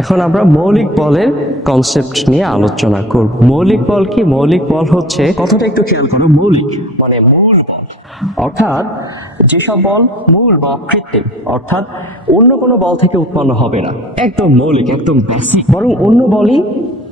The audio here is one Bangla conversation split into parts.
এখন আমরা মৌলিক বলের কনসেপ্ট নিয়ে আলোচনা করব। মৌলিক বল কি? মৌলিক বল হচ্ছে কথাটা একটু খেয়াল করো মৌলিক। মানে মূল বল। অর্থাৎ যেসব বল মূল বা কৃত্রিম অর্থাৎ অন্য কোনো বল থেকে উৎপন্ন হবে না। একদম মৌলিক একদম বেসিক বরং অন্য বলই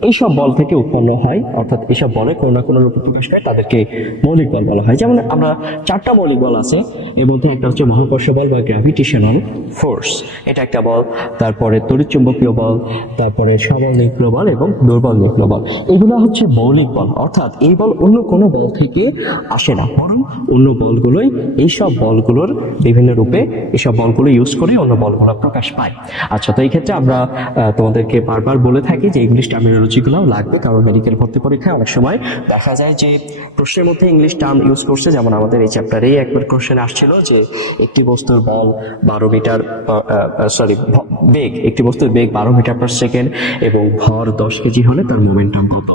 এইসব বল থেকে উৎপন্ন হয়, অর্থাৎ এইসব বলে কোনো না কোনো রূপে প্রকাশ পায়, তাদেরকে মৌলিক বল বলা হয়। যেমন আমরা চারটা মৌলিক বল আছে, এর মধ্যে একটা হচ্ছে মহাকর্ষ বল বা গ্র্যাভিটেশনাল ফোর্স এটা একটা বল, তারপরে তড়িৎচুম্বকীয় বল, তারপরে সবল নিউক্লিয় বল এবং দুর্বল নিউক্লিয় বল। এগুলো হচ্ছে মৌলিক বল, অর্থাৎ এই বল অন্য কোনো বল থেকে আসে না, বরং অন্য বলগুলোই এইসব বলগুলোর বিভিন্ন রূপে এইসব বলগুলো ইউজ করে অন্য বলগুলো প্রকাশ পায়। আচ্ছা তো এই ক্ষেত্রে আমরা তোমাদেরকে বারবার বলে থাকি যে ইংলিশ টার্মিনোলজিগুলো লাগবে, কারণ মেডিকেল ভর্তি পরীক্ষায় অনেক সময় দেখা যায় যে প্রশ্নের মধ্যে ইংলিশ টার্ম ইউজ করছে, যেমন আমাদের এই চ্যাপ্টারেই একবার কোশ্চেন আসছিল যে একটি বস্তুর বল বারো মিটার সরি বেগ, একটি বস্তুর বেগ বারো মিটার পার সেকেন্ড এবং ভর দশ কেজি হলে তার মোমেন্টাম কত?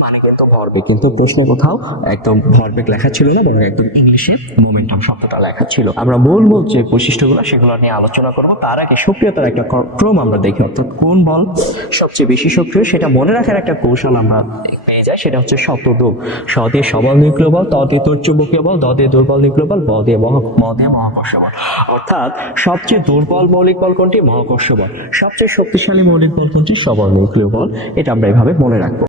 মানে কিন্তু ভরবেগ কিন্তু প্রশ্নে কোথাও একদম ভরবেগ লেখা ছিল না, বরং একদম ইংলিশে মোমেন্টাম শব্দটা লেখা ছিল। আমরা মূল মূল যে বৈশিষ্ট্যগুলো, সেগুলো নিয়ে আলোচনা করব। তার আগে সক্রিয়তার একটা ক্রম আমরা দেখি, অর্থাৎ কোন বল সবচেয়ে বেশি সক্রিয়, সেটা মনে রাখার একটা কৌশল আমরা পেয়ে যাই, সেটা হচ্ছে শতদোগ স দিয়ে সবল নিউক্লিয় বল, ত দিয়ে চুম্বকীয় বল, দ দিয়ে দুর্বল নিউক্লিয় বল, ব দিয়ে মহা ম দিয়ে মহাকর্ষ বল। অর্থাৎ সবচেয়ে দুর্বল মৌলিক বল কোনটি? মহাকর্ষ বল। সবচেয়ে শক্তিশালী মৌলিক বল কোনটি? সবল নিউক্লিয় বল। এটা আমরা এভাবে মনে রাখব।